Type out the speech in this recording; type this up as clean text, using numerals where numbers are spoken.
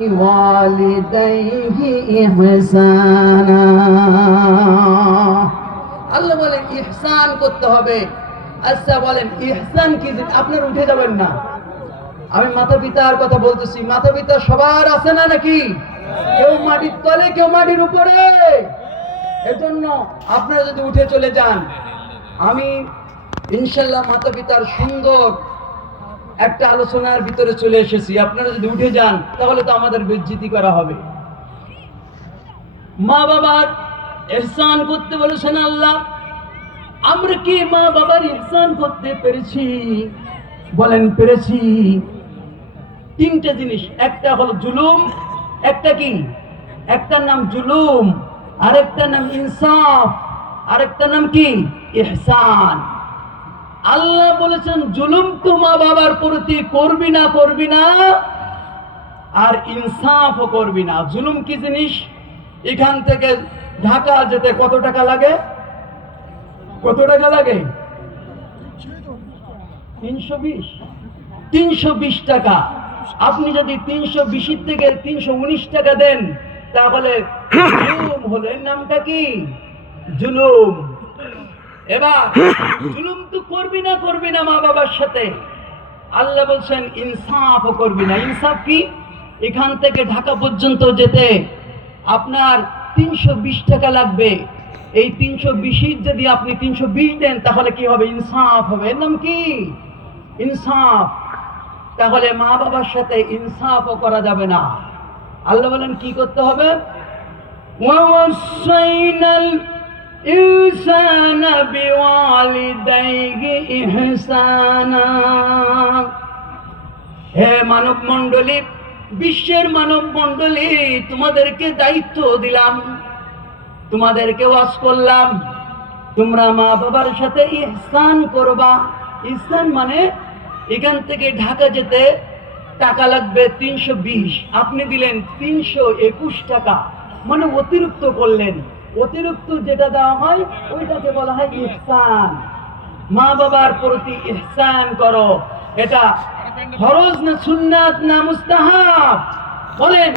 ওয়ালিদাইহি ইহসানা। আল্লাহ বলেন ইহসান করতে হবে। আচ্ছা বলেন ইহসান কি? আপনারা উঠে যাবেন না, আমি মাতা পিতার কথা বলতেছি। মাতা পিতা সবার আছে না নাকি? কেউ মাটির তলে, কেউ মাটির উপরে। এজন্য আপনারা যদি উঠে চলে যান, আমি ইনশাল্লাহ মাতা পিতার সুন্দর একটা আলোচনার ভিতরে চলে এসেছি। আপনারা যদি উঠে যান তাহলে তো আমাদের বেইজ্জতি করা হবে। মা বাবার ইহসান করতে বলেছেন আল্লাহ। আমরা কি মা বাবার ইহসান করতে পেরেছি? বলেন পেরেছি? তিনটা জিনিস, একটা হলো জুলুম, একটা কি, একটার নাম জুলুম, আরেকটার নাম ইনসাফ, আরেকটার নাম কি ইহসান। আল্লাহ বলেছেন জুলুম তো মা বাবার প্রতি করবি না, করবি না, আর ইনসাফও করবি না। জুলুম কি জিনিস? এখান থেকে ঢাকা যেতে কত টাকা লাগে? কত টাকা লাগে? 320 টাকা। আপনি যদি 320 থেকে 319 টাকা দেন তাহলে জুলুম হলো। এর নামটা কি? জুলুম। এবার জুলুম তো করবি না, করবি না মা বাবার সাথে। আল্লাহ বলছেন ইনসাফও করবি না। ইনসাফ কি? এখান থেকে ঢাকা পর্যন্ত যেতে আপনার 320 টাকা লাগবে। এই 320 যদি আপনি 320 দেন তাহলে কি হবে? ইনসাফ হবে। এর নাম কি? ইনসাফ। তাহলে মা বাবার সাথে ইনসাফও করা যাবে না। আল্লাহ বলেন কি করতে হবে? ওয়াসাইনাল ইনসানা বিওয়ালিদাইহি ইহসানা। হে মানব মণ্ডলী, বিশ্বের মানব মণ্ডলী, তোমাদেরকে দায়িত্ব দিলাম, তোমাদেরকে ওয়াজ করলাম, তোমরা মা বাবার সাথে ইহসান করবা। ইহসান মানে এখান থেকে ঢাকা যেতে টাকা লাগবে 320, আপনি দিলেন 321 টাকা, মানে অতিরিক্ত করলেন। অতিরিক্ত যেটা দেওয়া হয় ওইটাকে বলা হয় ইহসান। মা বাবার প্রতি ইহসান করো। এটা ফরজ না সুন্নাত না মুস্তাহাব? বলেন।